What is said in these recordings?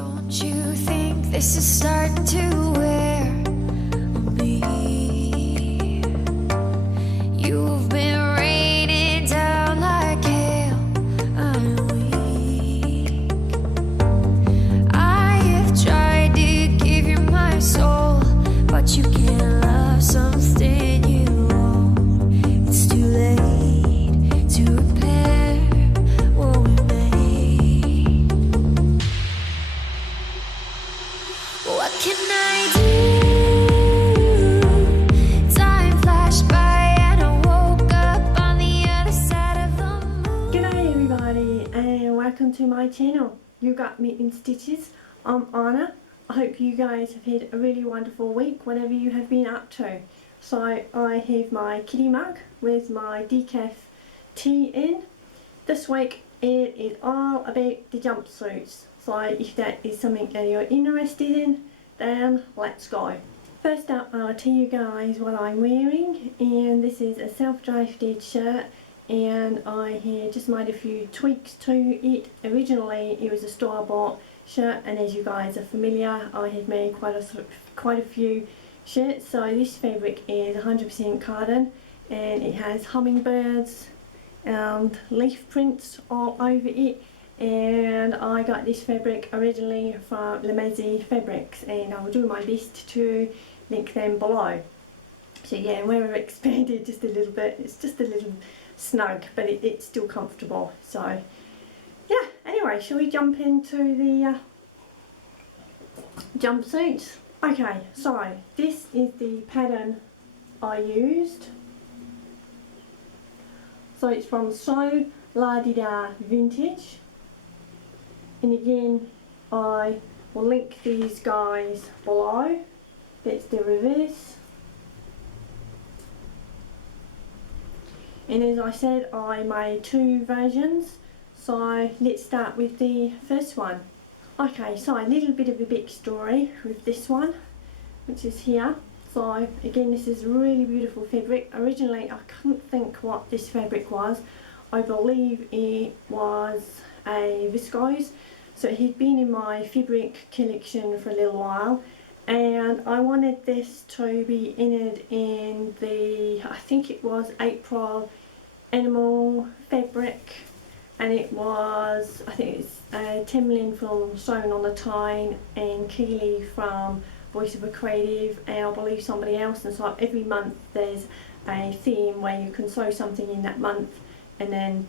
Don't you think this is starting to wear on me? You've been raining down like hail. I'm weak. I have tried to give you my soul, but you can't love something you own. It's too late to repair what we made. What can I do? Time flashed by and I woke up on the other side of the moon. G'day everybody and welcome to my channel. You got me in stitches. I'm Anna. I hope you guys have had a really wonderful week, whatever you have been up to. So I have my kitty mug with my decaf tea in. This week it is all about the jumpsuits. So if that is something that you're interested in, then let's go. First up, I'll tell you guys what I'm wearing, and this is a self-drafted shirt, and I had just made a few tweaks to it. Originally it was a store-bought shirt, and as you guys are familiar, I have made quite a few shirts. So this fabric is 100% cotton, and it has hummingbirds and leaf prints all over it. And I got this fabric originally from Lemezi Fabrics, and I will do my best to link them below. So yeah, we've expanded just a little bit. It's just a little snug, but it's still comfortable. So yeah, anyway, shall we jump into the jumpsuits? Okay, so this is the pattern I used. So it's from So La Di Da Vintage. And again, I will link these guys below. That's the reverse. And as I said, I made two versions. So let's start with the first one. Okay, so a little bit of a backstory with this one, which is here. So again, this is really beautiful fabric. Originally, I couldn't think what this fabric was. I believe it was a viscose. So it had been in my fabric collection for a little while, and I wanted this to be entered in the, I think it was April animal fabric, and it was, I think it's Timlin from Sewn on the Tyne and Keely from Voice of a Creative, and I believe somebody else. And so every month there's a theme where you can sew something in that month and then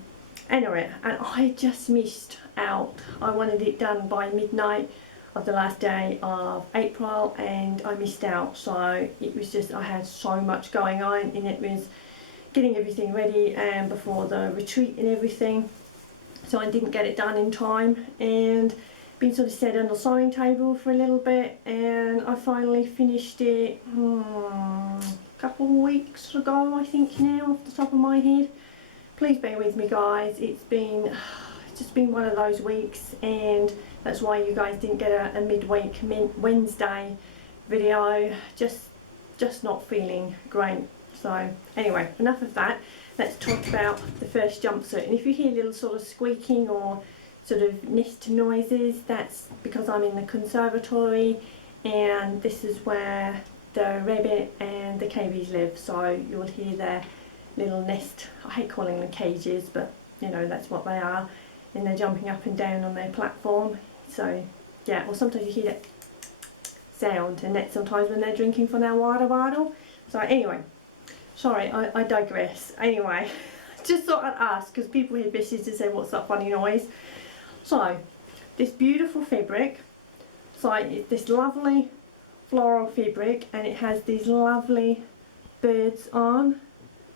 enter it. And I just missed out. I wanted it done by midnight of the last day of April, and I missed out. So it was just, I had so much going on, and it was getting everything ready and before the retreat and everything. So I didn't get it done in time, and been sort of set on the sewing table for a little bit, and I finally finished it a couple of weeks ago, I think now, off the top of my head. Please bear with me guys, it's just been one of those weeks, and that's why you guys didn't get a midweek Wednesday video. Just not feeling great. So anyway, enough of that. Let's talk about the first jumpsuit. And if you hear little sort of squeaking or sort of nest noises, that's because I'm in the conservatory, and this is where the rabbit and the cavies live. So you'll hear their little nest. I hate calling them cages, but you know, that's what they are. And they're jumping up and down on their platform. So yeah, or sometimes you hear that sound, and that's sometimes when they're drinking from their water bottle. So anyway, sorry, I digress. Anyway, just thought I'd ask, because people had messages to say, what's that funny noise? So this beautiful fabric, so it's this lovely floral fabric, and it has these lovely birds on.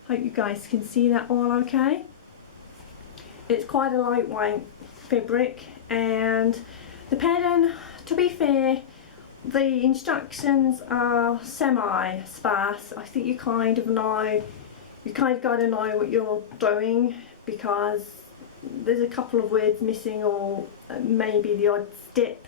Hope you guys can see that all okay. It's quite a lightweight fabric, and the pattern, to be fair, the instructions are semi-sparse. I think you kind of got to know what you're doing, because there's a couple of words missing, or maybe the odd step.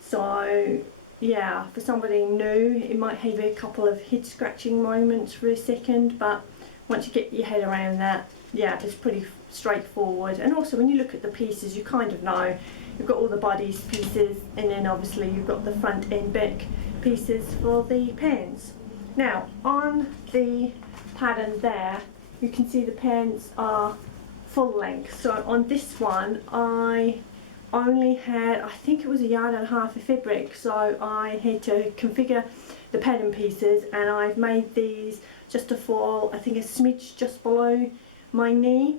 So yeah, for somebody new it might have a couple of head scratching moments for a second, but once you get your head around that, yeah, it's pretty straightforward. And also when you look at the pieces, you kind of know you've got all the bodies pieces, and then obviously you've got the front and back pieces for the pants. Now on the pattern there, you can see the pants are full length. So on this one I only had, I think it was 1.5 yards of fabric, so I had to configure the pattern pieces, and I've made these just to fall, I think, a smidge just below my knee,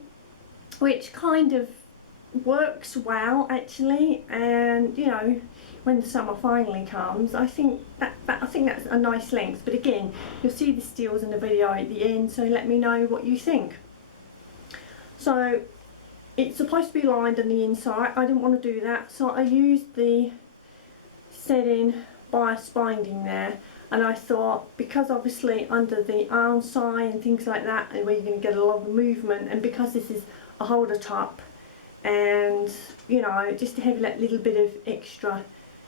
which kind of works well actually. And you know, when the summer finally comes, I think that's a nice length. But again, you'll see the steals in the video at the end, so let me know what you think. So it's supposed to be lined on the inside. I didn't want to do that, so I used the set-in bias binding there, and I thought, because obviously under the arm side and things like that, where you're going to get a lot of movement, and because this is a holder top, and you know, just to have that little bit of extra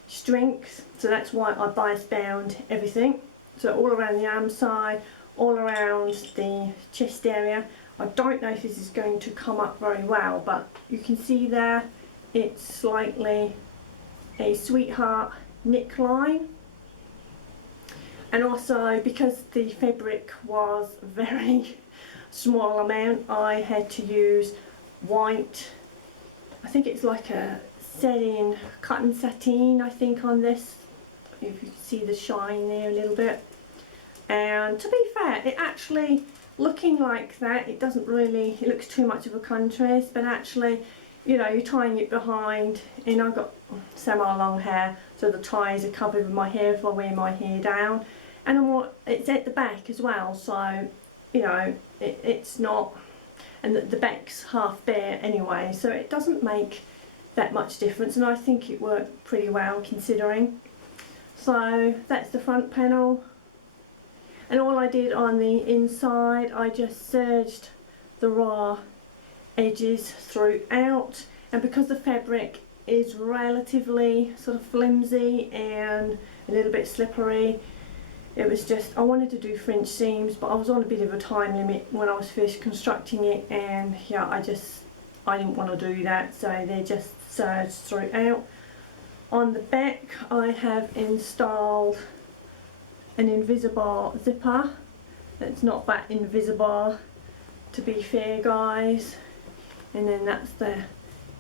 strength, so that's why I bias bound everything. So all around the arm side, all around the chest area. I don't know if this is going to come up very well, but you can see there it's slightly a sweetheart neckline. And also, because the fabric was very small amount, I had to use white, I think it's like a set-in cotton sateen, I think, on this, if you can see the shine there a little bit. And to be fair, it actually, looking like that, it doesn't really, it looks too much of a contrast, but actually, you know, you're tying it behind, and I've got semi-long hair, so the ties are covered with my hair if I wear my hair down, and it's at the back as well, so you know, it's not, and the back's half bare anyway, so it doesn't make that much difference, and I think it worked pretty well considering. So that's the front panel, and all I did on the inside, I just serged the raw edges throughout, and because the fabric is relatively sort of flimsy and a little bit slippery, it was just, I wanted to do French seams, but I was on a bit of a time limit when I was first constructing it, and yeah, I didn't want to do that, so they're just serged throughout. On the back I have installed an invisible zipper. It's not that invisible, to be fair guys. And then that's the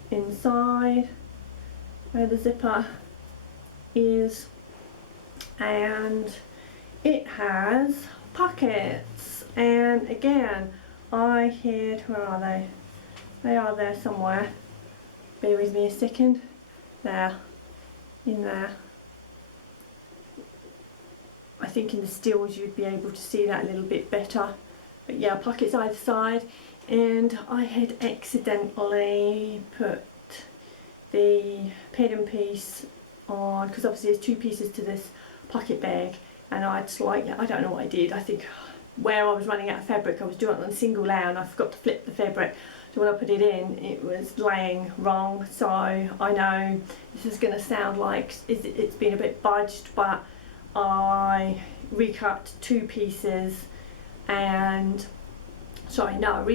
inside where the zipper is, and it has pockets. And again, I had, where are they? They are there somewhere. Bear with me a second. There, in there. I think in the stills you'd be able to see that a little bit better. But yeah, pockets either side. And I had accidentally put the pattern piece on, because obviously there's two pieces to this pocket bag, and I'd slightly, I don't know what I did, I think where I was running out of fabric, I was doing it on a single layer and I forgot to flip the fabric, so when I put it in it was laying wrong. So I know this is going to sound like it's been a bit budged, but I recut two pieces, and sorry, no,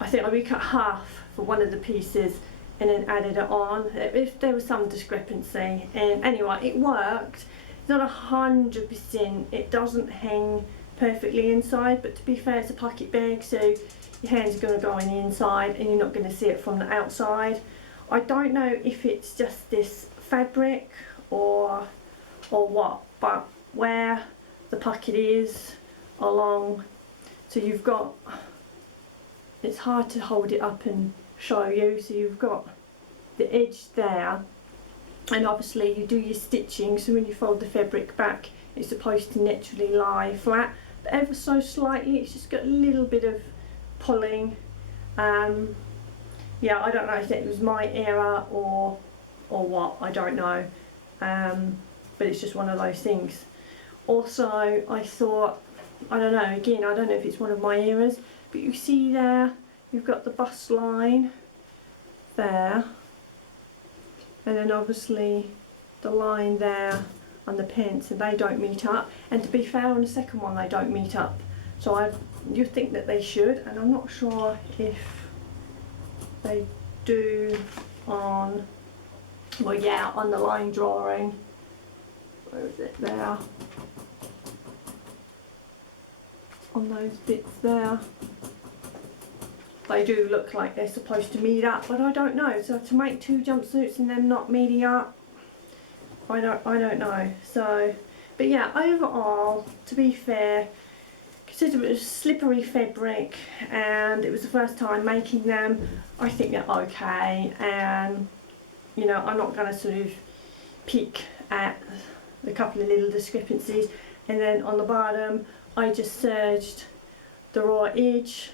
I think I recut half for one of the pieces and then added it on. There was some discrepancy, and anyway, it worked. It's not 100%, it doesn't hang perfectly inside, but to be fair, it's a pocket bag, so your hands are going to go in the inside and you're not going to see it from the outside. I don't know if it's just this fabric or what, but where the pocket is along, so you've got, it's hard to hold it up and show you, so you've got the edge there, and obviously you do your stitching, so when you fold the fabric back it's supposed to naturally lie flat, but ever so slightly it's just got a little bit of pulling. Yeah, I don't know if that was my error or what, I don't know, but it's just one of those things. Also, I thought, I don't know, again, I don't know if it's one of my errors, but you see there, you've got the bust line there, and then obviously the line there on the pants, and they don't meet up, and to be fair, on the second one they don't meet up, so you think that they should, and I'm not sure if they do on, well yeah, on the line drawing. Where is it? There. On those bits there. They do look like they're supposed to meet up, but I don't know. So to make two jumpsuits and them not meeting up, I don't know. So, but yeah, overall, to be fair, considering it was slippery fabric and it was the first time making them, I think they're okay. And you know, I'm not going to sort of pick at the couple of little discrepancies. And then on the bottom, I just serged the raw edge,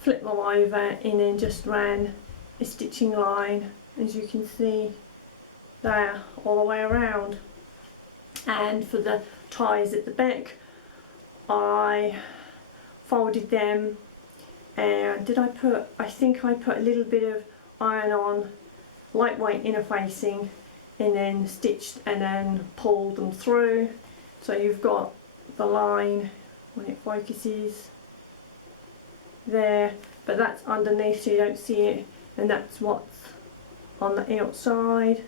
flipped them over, and then just ran a stitching line, as you can see there, all the way around. And for the ties at the back, I folded them, and I think I put a little bit of iron-on lightweight interfacing, and then stitched and then pulled them through. So you've got the line when it focuses there, but that's underneath so you don't see it, and that's what's on the outside.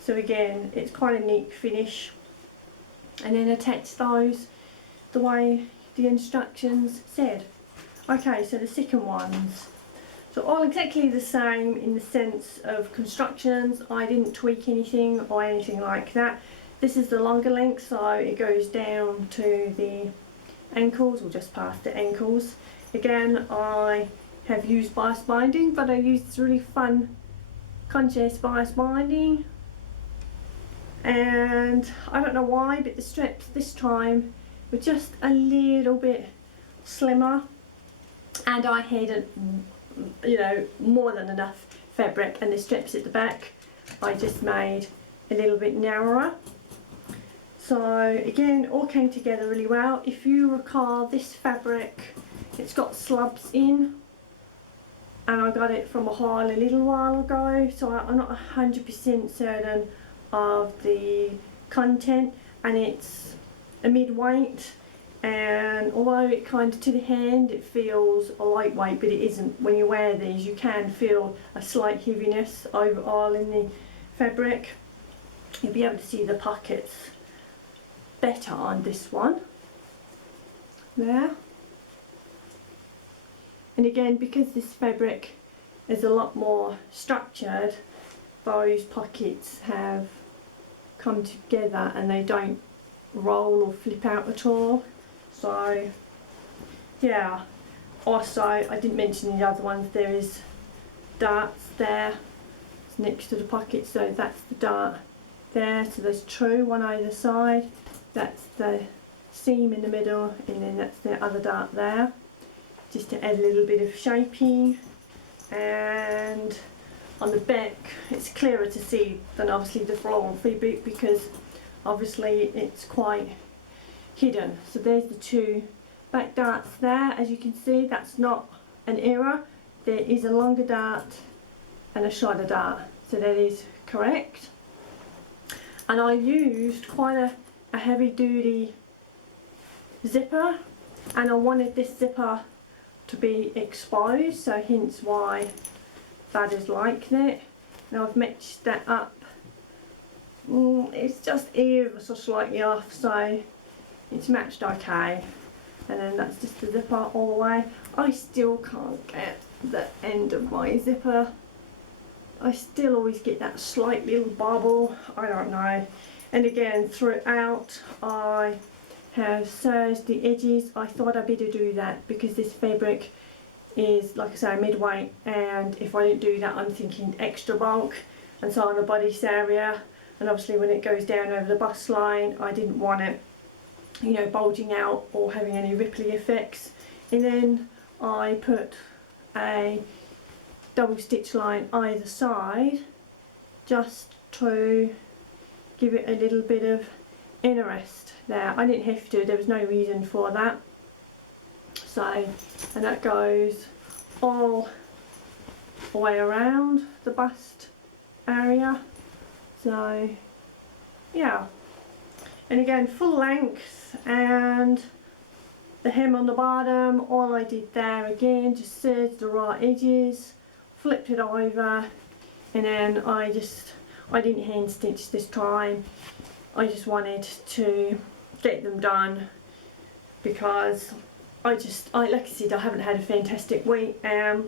So again, it's quite a neat finish. And then attach those the way the instructions said. Okay, so the second ones. So all exactly the same in the sense of constructions. I didn't tweak anything or anything like that. This is the longer length, so it goes down to the ankles, or just past the ankles. Again, I have used bias binding, but I used this really fun conscious bias binding. And I don't know why, but the strips this time were just a little bit slimmer, and I had more than enough fabric, and the strips at the back I just made a little bit narrower. So again, all came together really well. If you recall, this fabric, it's got slubs in, and I got it from a haul a little while ago, so I'm not 100% certain of the content, and it's a mid-weight, and although it kind of to the hand it feels a lightweight, but it isn't. When you wear these you can feel a slight heaviness overall in the fabric. You'll be able to see the pockets better on this one there. And again, because this fabric is a lot more structured, those pockets have come together and they don't roll or flip out at all. So yeah, also I didn't mention the other ones, there is darts there, it's next to the pocket, so that's the dart there, so there's two, one either side, that's the seam in the middle, and then that's the other dart there, just to add a little bit of shaping. And on the back it's clearer to see than obviously the floral fabric, because obviously it's quite hidden. So there's the two back darts there. As you can see, that's not an error, there is a longer dart and a shorter dart, so that is correct. And I used quite a heavy duty zipper, and I wanted this zipper to be exposed, so hence why that is like that. Now I've matched that up, it's just ever so slightly off, so it's matched okay. And then that's just the zipper all the way. I still can't get the end of my zipper, I still always get that slight little bubble, I don't know. And again, throughout I have serged the edges. I thought I'd better do that because this fabric is, like I say, mid-weight, and if I didn't do that I'm thinking extra bulk, and so on the bodice area, and obviously when it goes down over the bust line I didn't want it, you know, bulging out or having any ripply effects. And then I put a double stitch line either side just to give it a little bit of interest there. I didn't have to, there was no reason for that. So, and that goes all the way around the bust area. So yeah, and again full length, and the hem on the bottom, all I did there again, just serged the raw edges, flipped it over, and then I didn't hand stitch this time. I just wanted to get them done because like I said, I haven't had a fantastic week. I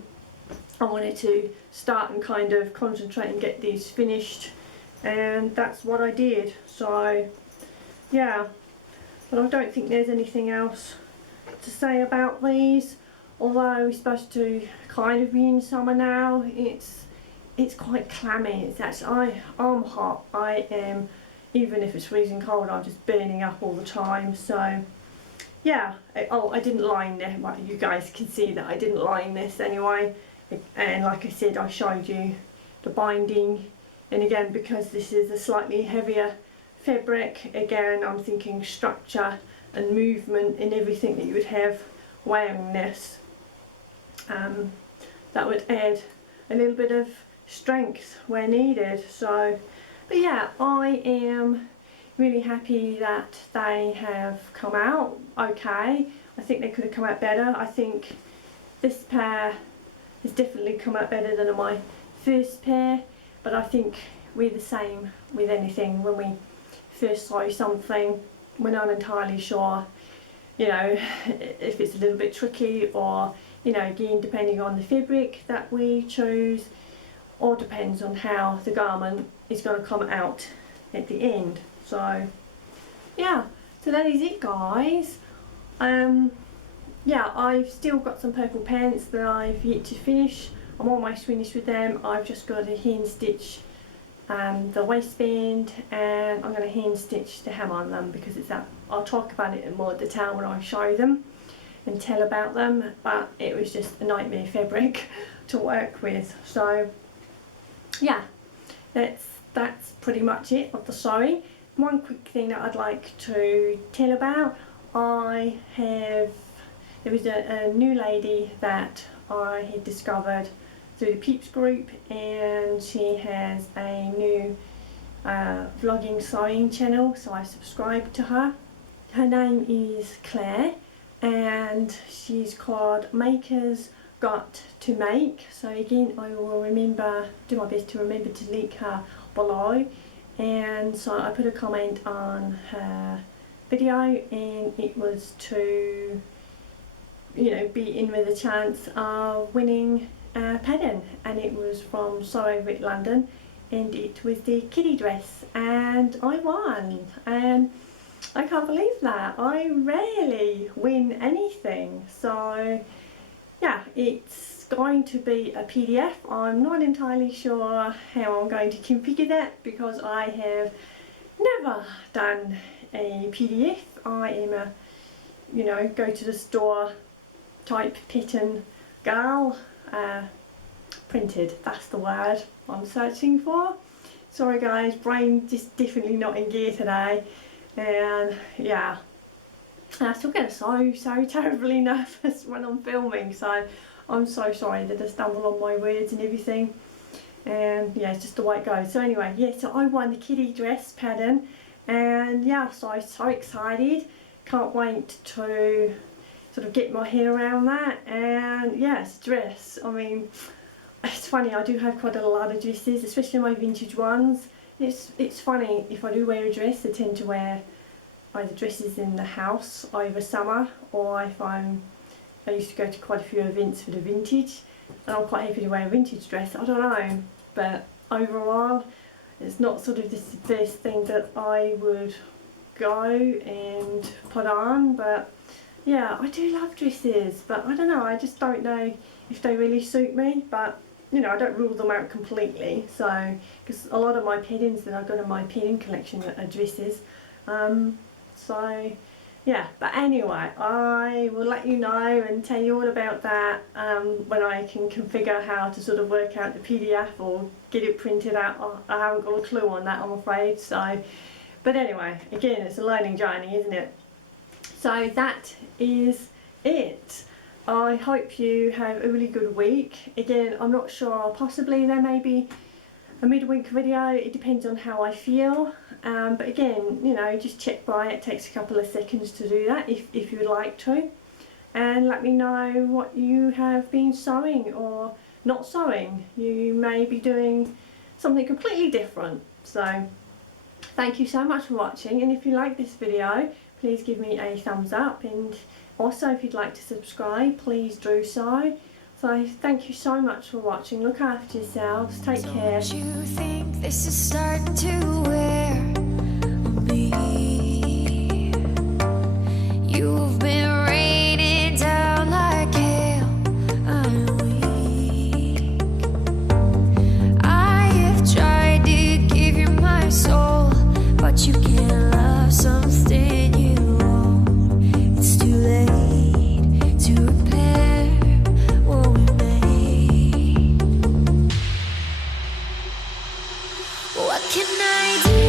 wanted to start and kind of concentrate and get these finished, and that's what I did. So yeah, but I don't think there's anything else to say about these, although we're supposed to kind of be in summer now. It's quite clammy. It's actually, I'm hot. I am, even if it's freezing cold, I'm just burning up all the time. So yeah, I didn't line this. Well, you guys can see that I didn't line this anyway, and like I said, I showed you the binding, and again, because this is a slightly heavier fabric, again I'm thinking structure and movement and everything that you would have wearing this, that would add a little bit of strength where needed. So but yeah, I am really happy that they have come out okay. I think they could have come out better. I think this pair has definitely come out better than my first pair, but I think we're the same with anything. When we first sew something, we're not entirely sure, you know, if it's a little bit tricky, or, you know, again, depending on the fabric that we choose, or depends on how the garment is going to come out at the end. So yeah, so that is it, guys. Yeah, I've still got some purple pants that I've yet to finish. I'm almost finished with them. I've just got to hand stitch the waistband, and I'm going to hand stitch the hem on them because it's that. I'll talk about it in more detail when I show them and tell about them, but it was just a nightmare fabric to work with. So yeah, that's pretty much it of the sewing. One quick thing that I'd like to tell about, there was a new lady that I had discovered through the Peeps group, and she has a new vlogging sewing channel, so I subscribed to her. Her name is Claire, and she's called Makers Got to Make. So again, I will do my best to remember to link her below. And so I put a comment on her video, and it was to, you know, be in with a chance of winning a pattern, and it was from Sew Over It London, and it was the kitty dress, and I won. And I can't believe that. I rarely win anything. So yeah, it's going to be a PDF. I'm not entirely sure how I'm going to configure that because I have never done a PDF. I am a, you know, go to the store type pattern girl. Printed, that's the word I'm searching for. Sorry guys, brain just definitely not in gear today, and yeah, I still get so terribly nervous when I'm filming, so I'm so sorry that I stumble on my words and everything, and yeah, it's just the way it goes. So anyway, yeah, so I won the kitty dress pattern, and yeah, so I'm so excited, can't wait to sort of get my head around that. And yeah, it's a dress. I mean, it's funny, I do have quite a lot of dresses, especially my vintage ones. It's funny, if I do wear a dress, I tend to wear either dresses in the house over summer, or if I used to go to quite a few events for the vintage, and I'm quite happy to wear a vintage dress. I don't know, but overall it's not sort of the first thing that I would go and put on. But yeah, I do love dresses, but I don't know, I just don't know if they really suit me. But you know, I don't rule them out completely, so, because a lot of my patterns that I've got in my pattern collection are dresses. So yeah, but anyway, I will let you know and tell you all about that when I can configure how to sort of work out the PDF or get it printed out. I haven't got a clue on that, I'm afraid. So, but anyway, again, it's a learning journey, isn't it? So that is it. I hope you have a really good week. Again, I'm not sure, possibly there may be a midweek video, it depends on how I feel. But again, you know, just check by, it takes a couple of seconds to do that if you would like to. And let me know what you have been sewing, or not sewing. You may be doing something completely different. So thank you so much for watching, and if you like this video, please give me a thumbs up, and also if you'd like to subscribe, please do so. So thank you so much for watching. Look after yourselves. Take care. Don't you think this is starting to wear on me? You've been raining down like hail. I'm weak. I have tried to give you my soul, but you can't love something you own. It's too late to repair what we made. What can I do?